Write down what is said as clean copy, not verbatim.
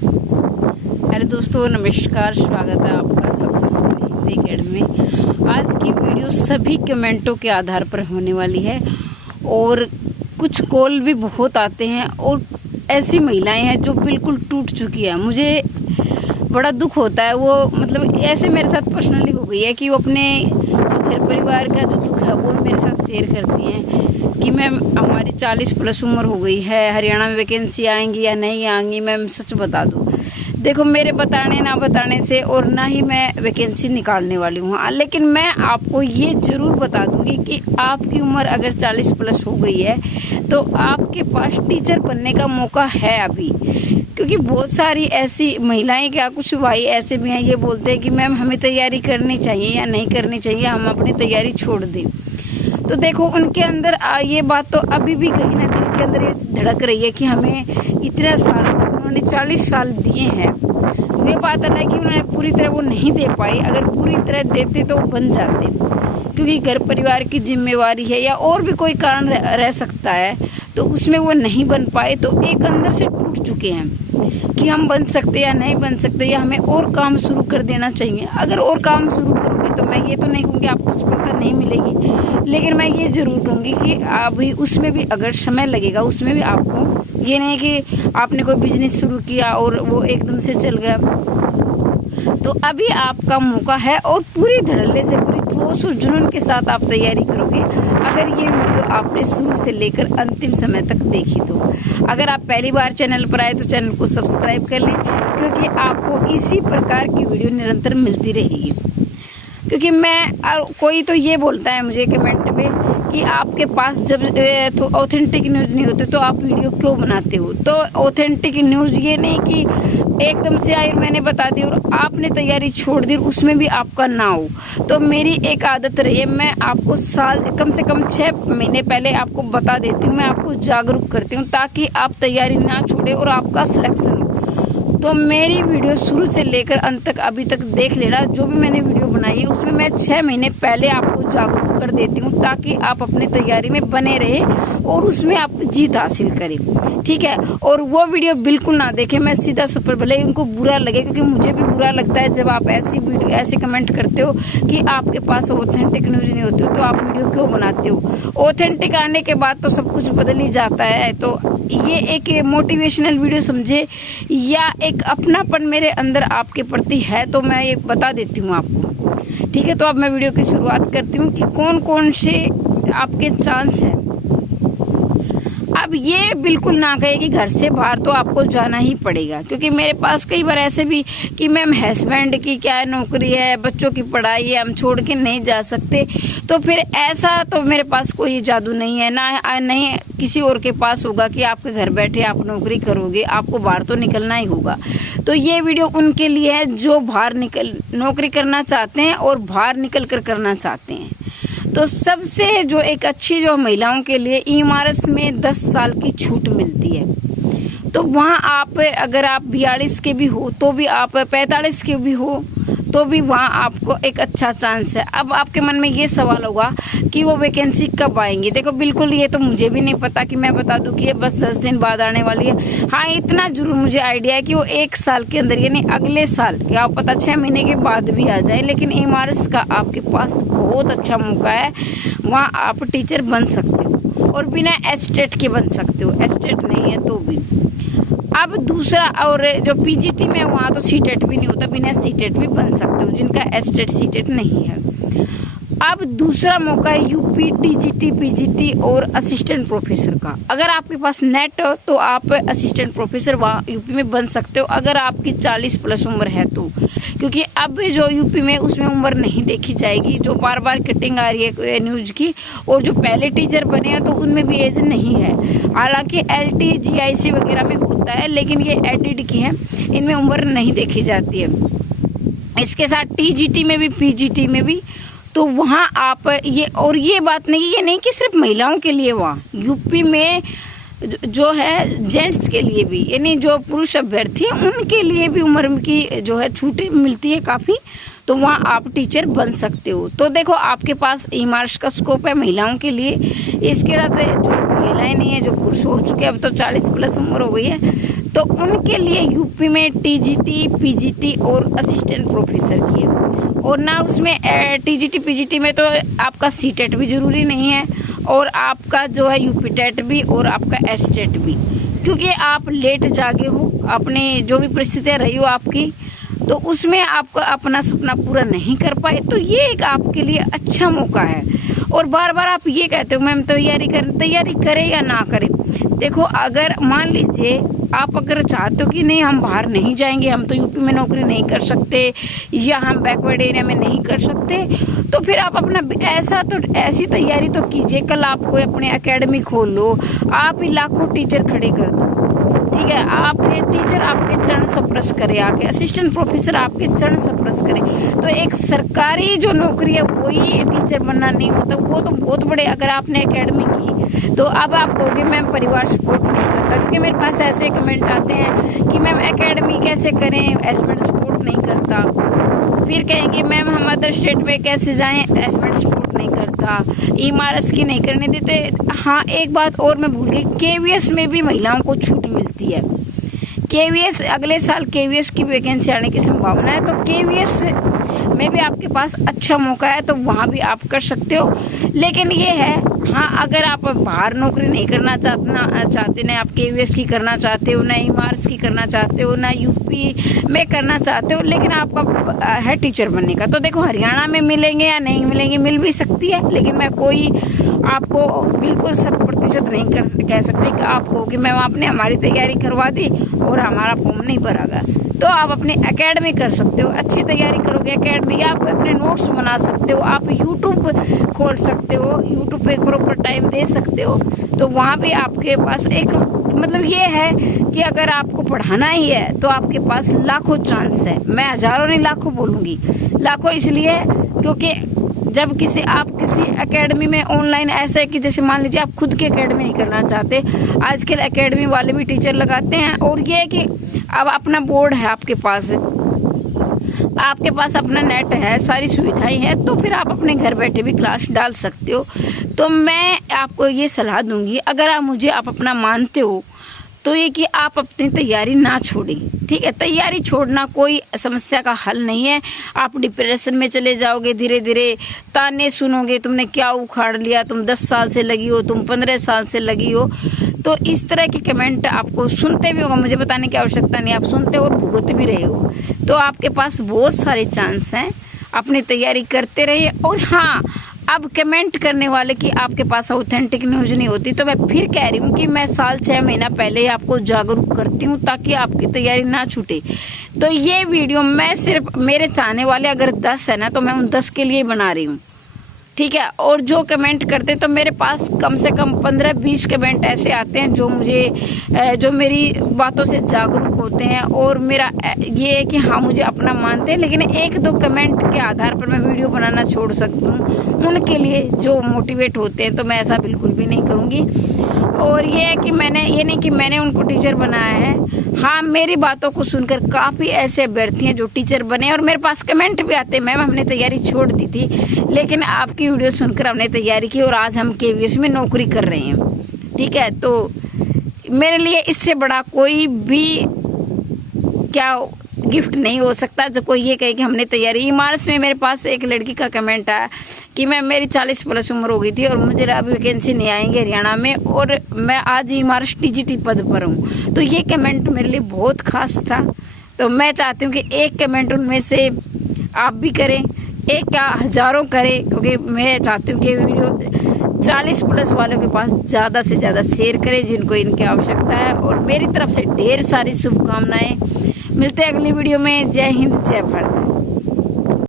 अरे दोस्तों नमस्कार, स्वागत है आपका सक्सेसफुल हिंदी अकेडमी में। आज की वीडियो सभी कमेंटों के आधार पर होने वाली है और कुछ कॉल भी बहुत आते हैं और ऐसी महिलाएं हैं जो बिल्कुल टूट चुकी है। मुझे बड़ा दुख होता है। वो मतलब ऐसे मेरे साथ पर्सनली हो गई है कि वो अपने जो घर परिवार का जो दुख है वो मेरे साथ शेयर करती हैं कि मैम हमारी 40 प्लस उम्र हो गई है, हरियाणा में वैकेंसी आएंगी या नहीं आएंगी। मैम सच बता दूँ, देखो मेरे बताने ना बताने से और ना ही मैं वैकेंसी निकालने वाली हूँ, लेकिन मैं आपको ये जरूर बता दूंगी कि आपकी उम्र अगर 40 प्लस हो गई है तो आपके पास टीचर बनने का मौका है अभी। क्योंकि बहुत सारी ऐसी महिलाएं, क्या कुछ भाई ऐसे भी हैं, ये बोलते हैं कि मैम हमें तैयारी करनी चाहिए या नहीं करनी चाहिए, हम अपनी तैयारी छोड़ दें। तो देखो उनके अंदर ये बात तो अभी भी कहीं ना दिल के अंदर ये धड़क रही है कि हमें इतना साल, उन्होंने 40 साल दिए हैं। ये बात है कि उन्होंने पूरी तरह वो नहीं दे पाई, अगर पूरी तरह देते तो बन जाते, क्योंकि घर परिवार की जिम्मेवारी है या और भी कोई कारण रह सकता है, तो उसमें वो नहीं बन पाए। तो एक अंदर से टूट चुके हैं कि हम बन सकते या नहीं बन सकते, या हमें और काम शुरू कर देना चाहिए। अगर और काम शुरू करोगे तो मैं ये तो नहीं कहूँगी आपको सफलता नहीं मिलेगी, लेकिन मैं ये जरूर कहूँगी कि अभी उसमें भी अगर समय लगेगा, उसमें भी आपको ये नहीं कि आपने कोई बिजनेस शुरू किया और वो एकदम से चल गया। तो अभी आपका मौका है और पूरी धड़ल्ले से, पूरी जोश और जुनून के साथ आप तैयारी करोगे अगर ये वीडियो आपने शुरू से लेकर अंतिम समय तक देखी तो। अगर आप पहली बार चैनल पर आए तो चैनल को सब्सक्राइब कर लें, क्योंकि आपको इसी प्रकार की वीडियो निरंतर मिलती रहेगी। क्योंकि कोई तो ये बोलता है मुझे कमेंट में कि आपके पास जब तो ऑथेंटिक न्यूज़ नहीं होते तो आप वीडियो क्यों बनाते हो। तो ऑथेंटिक न्यूज़ ये नहीं कि एकदम से आई मैंने बता दी और आपने तैयारी छोड़ दी, उसमें भी आपका ना हो। तो मेरी एक आदत रही है, मैं आपको कम से कम 6 महीने पहले आपको बता देती हूँ, मैं आपको जागरूक करती हूँ ताकि आप तैयारी ना छोड़े और आपका सिलेक्शन हो। तो मेरी वीडियो शुरू से लेकर अंत तक अभी तक देख लेना। जो भी मैंने वीडियो बनाई है उसमें मैं 6 महीने पहले आपको जागरूक कर देती हूँ ताकि आप अपनी तैयारी में बने रहे और उसमें आप जीत हासिल करें, ठीक है। और वो वीडियो बिल्कुल ना देखें, मैं सीधा सफर, भले उनको बुरा लगे, क्योंकि मुझे भी बुरा लगता है जब आप ऐसे कमेंट करते हो कि आपके पास ऑथेंटिक न्यूज़ नहीं होती तो आप वीडियो क्यों बनाते हो। ऑथेंटिक आने के बाद तो सब कुछ बदल ही जाता है। तो ये एक मोटिवेशनल वीडियो समझे या एक अपनापन मेरे अंदर आपके प्रति है, तो मैं ये बता देती हूँ आपको, ठीक है। तो अब मैं वीडियो की शुरुआत करती हूँ कि कौन कौन से आपके चांस हैं। अब ये बिल्कुल ना कहे कि घर से बाहर तो आपको जाना ही पड़ेगा, क्योंकि मेरे पास कई बार ऐसे भी कि मैम हस्बैंड की क्या है, नौकरी है, बच्चों की पढ़ाई है, हम छोड़ के नहीं जा सकते। तो फिर ऐसा तो मेरे पास कोई जादू नहीं है, ना नहीं किसी और के पास होगा कि आपके घर बैठे आप नौकरी करोगे, आपको बाहर तो निकलना ही होगा। तो ये वीडियो उनके लिए है जो बाहर नौकरी करना चाहते हैं और बाहर निकल कर करना चाहते हैं। तो सबसे जो एक अच्छी जो महिलाओं के लिए ई-मार्स में 10 साल की छूट मिलती है। तो वहाँ आप अगर आप 42 के भी हो तो भी, आप 45 के भी हो तो भी वहाँ आपको एक अच्छा चांस है। अब आपके मन में ये सवाल होगा कि वो वैकेंसी कब आएंगी। देखो बिल्कुल ये तो मुझे भी नहीं पता कि मैं बता दूं कि ये बस 10 दिन बाद आने वाली है। हाँ इतना जरूर मुझे आइडिया है कि वो 1 साल के अंदर, यानी अगले साल, क्या पता 6 महीने के बाद भी आ जाए। लेकिन ई-मार्स का आपके पास बहुत अच्छा मौका है, वहाँ आप टीचर बन सकते हो और बिना एस्टेट के बन सकते हो, एस्टेट नहीं है तो भी। अब दूसरा, और जो पीजीटी में वहाँ तो सीटेट भी नहीं होता, बिना सीटेट भी बन सकते हो जिनका एस्टेट सीटेट नहीं है। अब दूसरा मौका है यूपी टीजीटी पीजीटी और असिस्टेंट प्रोफेसर का। अगर आपके पास नेट हो तो आप असिस्टेंट प्रोफेसर वहाँ यूपी में बन सकते हो अगर आपकी 40 प्लस उम्र है तो, क्योंकि अब जो यूपी में उसमें उम्र नहीं देखी जाएगी, जो बार बार कटिंग आ रही है न्यूज़ की। और जो पहले टीचर बने हैं तो उनमें भी एज नहीं है, हालांकि LT GIC वगैरह में होता है, लेकिन ये एडिड की है, इनमें उम्र नहीं देखी जाती है। इसके साथ TGT में भी पीजीटी में भी, तो वहाँ आप ये बात नहीं, ये नहीं कि सिर्फ महिलाओं के लिए, वहाँ यूपी में जो है जेंट्स के लिए भी, यानी जो पुरुष अभ्यर्थी हैं उनके लिए भी उम्र की जो है छूट मिलती है काफ़ी। तो वहाँ आप टीचर बन सकते हो। तो देखो आपके पास ई-मार्स का स्कोप है महिलाओं के लिए। इसके साथ जो महिलाएं नहीं है, जो पुरुष हो चुके हैं, अब तो 40 प्लस उम्र हो गई है, तो उनके लिए यूपी में टीजीटी, पीजीटी और असिस्टेंट प्रोफेसर की है। और ना उसमें टीजीटी पीजीटी में तो आपका सीटेट भी जरूरी नहीं है, और आपका जो है यूपी टेट भी और आपका एसटेट भी, क्योंकि आप लेट जागे हो, अपने जो भी परिस्थितियाँ रही हो आपकी, तो उसमें आपको अपना सपना पूरा नहीं कर पाए, तो ये एक आपके लिए अच्छा मौका है। और बार बार आप ये कहते हो मैम तैयारी करें या ना करें। देखो, अगर मान लीजिए आप अगर चाहते हो कि नहीं हम बाहर नहीं जाएंगे, हम तो यूपी में नौकरी नहीं कर सकते या हम बैकवर्ड एरिया में नहीं कर सकते, तो फिर आप अपना ऐसी तैयारी तो कीजिए। कल आपको अपने एकेडमी खोल लो, आप ही लाखों टीचर खड़े कर दो, ठीक है। आपके टीचर आपके चरण स्पर्श करे, आके असिस्टेंट प्रोफेसर आपके चरण स्पर्श करे। तो एक सरकारी जो नौकरी है वही टीचर बनना नहीं होता, वो तो बहुत बड़े। अगर आपने एकेडमी की तो अब आप कहोगे मैम परिवार सपोर्ट नहीं करता, क्योंकि मेरे पास ऐसे कमेंट आते हैं कि मैम एकेडमी कैसे करें, हस्बैंड सपोर्ट नहीं करता। फिर कहेंगे मैम हम अदर स्टेट में कैसे जाएं, हस्बैंड सपोर्ट नहीं करता, इमारत की नहीं करने देते। हाँ, एक बात और मैं भूल गई, केवीएस में भी महिलाओं को छूट मिलती है। केवीएस अगले साल केवीएस की वैकेंसी आने की संभावना है, तो केवीएस में भी आपके पास अच्छा मौका है, तो वहाँ भी आप कर सकते हो। लेकिन ये है, हाँ, अगर आप बाहर नौकरी नहीं करना चाहते, ना आप केवीएस की करना चाहते हो, ना इमारत की करना चाहते हो, ना यूपी में करना चाहते हो, लेकिन आपका है टीचर बनने का, तो देखो हरियाणा में मिलेंगे या नहीं मिलेंगे, मिल भी सकती है। लेकिन मैं कोई आपको बिल्कुल 100% नहीं कह सकती कि आप कहो कि मैम आपने हमारी तैयारी करवा दी और हमारा फॉर्म नहीं भरा गया। तो आप अपनी एकेडमी कर सकते हो, अच्छी तैयारी करोगे एकेडमी, आप अपने नोट्स बना सकते हो, आप यूट्यूब खोल सकते हो, यूट्यूब पे प्रॉपर टाइम दे सकते हो। तो वहाँ पे आपके पास एक मतलब ये है कि अगर आपको पढ़ाना ही है तो आपके पास लाखों चांस है। मैं हजारों नहीं लाखों बोलूँगी, लाखों इसलिए क्योंकि जब आप किसी एकेडमी में ऑनलाइन ऐसा है कि जैसे मान लीजिए आप खुद की एकेडमी नहीं करना चाहते, आजकल एकेडमी वाले भी टीचर लगाते हैं। और ये है कि अब अपना बोर्ड है आपके पास अपना नेट है, सारी सुविधाएं हैं, तो फिर आप अपने घर बैठे भी क्लास डाल सकते हो। तो मैं आपको ये सलाह दूंगी, अगर आप अपना मानते हो तो ये कि आप अपनी तैयारी ना छोड़ें, ठीक है। तैयारी छोड़ना कोई समस्या का हल नहीं है। आप डिप्रेशन में चले जाओगे, धीरे धीरे ताने सुनोगे, तुमने क्या उखाड़ लिया, तुम 10 साल से लगी हो, तुम 15 साल से लगी हो। तो इस तरह के कमेंट आपको सुनते भी होगा, मुझे बताने की आवश्यकता नहीं, आप सुनते और भुगत भी रहे हो। तो आपके पास बहुत सारे चांस हैं, अपनी तैयारी करते रहिए। और हाँ, अब कमेंट करने वाले कि आपके पास ऑथेंटिक न्यूज नहीं होती, तो मैं फिर कह रही हूँ कि मैं साल 6 महीना पहले ही आपको जागरूक करती हूँ ताकि आपकी तैयारी ना छूटे। तो ये वीडियो मैं सिर्फ मेरे चाहने वाले अगर 10 है ना, तो मैं उन 10 के लिए बना रही हूँ, ठीक है। और जो कमेंट करते तो मेरे पास कम से कम 15-20 कमेंट ऐसे आते हैं जो मेरी बातों से जागरूक होते हैं, और मेरा ये है कि हाँ मुझे अपना मानते हैं। लेकिन 1-2 कमेंट के आधार पर मैं वीडियो बनाना छोड़ सकती हूँ, उनके लिए जो मोटिवेट होते हैं, तो मैं ऐसा बिल्कुल भी नहीं करूँगी। और ये है कि ये नहीं कि मैंने उनको टीचर बनाया है। हाँ, मेरी बातों को सुनकर काफ़ी ऐसे अभ्यर्थी हैं जो टीचर बने, और मेरे पास कमेंट भी आते हैं मैम हमने तैयारी छोड़ दी थी, लेकिन आपकी वीडियो सुनकर हमने तैयारी की और आज हम केवीएस में नौकरी कर रहे हैं, ठीक है। तो मेरे लिए इससे बड़ा कोई भी क्या गिफ्ट नहीं हो सकता जो कोई ये कहे कि हमने तैयारी। इमारत में मेरे पास एक लड़की का कमेंट आया कि मैं मेरी 40+ उम्र हो गई थी और मुझे अभी वैकेंसी नहीं आएंगे हरियाणा में, और मैं आज इमारत टीजीटी पद पर हूँ। तो ये कमेंट मेरे लिए बहुत खास था। तो मैं चाहती हूँ कि एक कमेंट उनमें से आप भी करें, एक क्या हजारों करें, क्योंकि मैं चाहती हूँ कि वीडियो 40+ वालों के पास ज़्यादा से ज़्यादा शेयर करें जिनको इनकी आवश्यकता है। और मेरी तरफ से ढेर सारी शुभकामनाएं। मिलते हैं अगली वीडियो में। जय हिंद, जय भारत।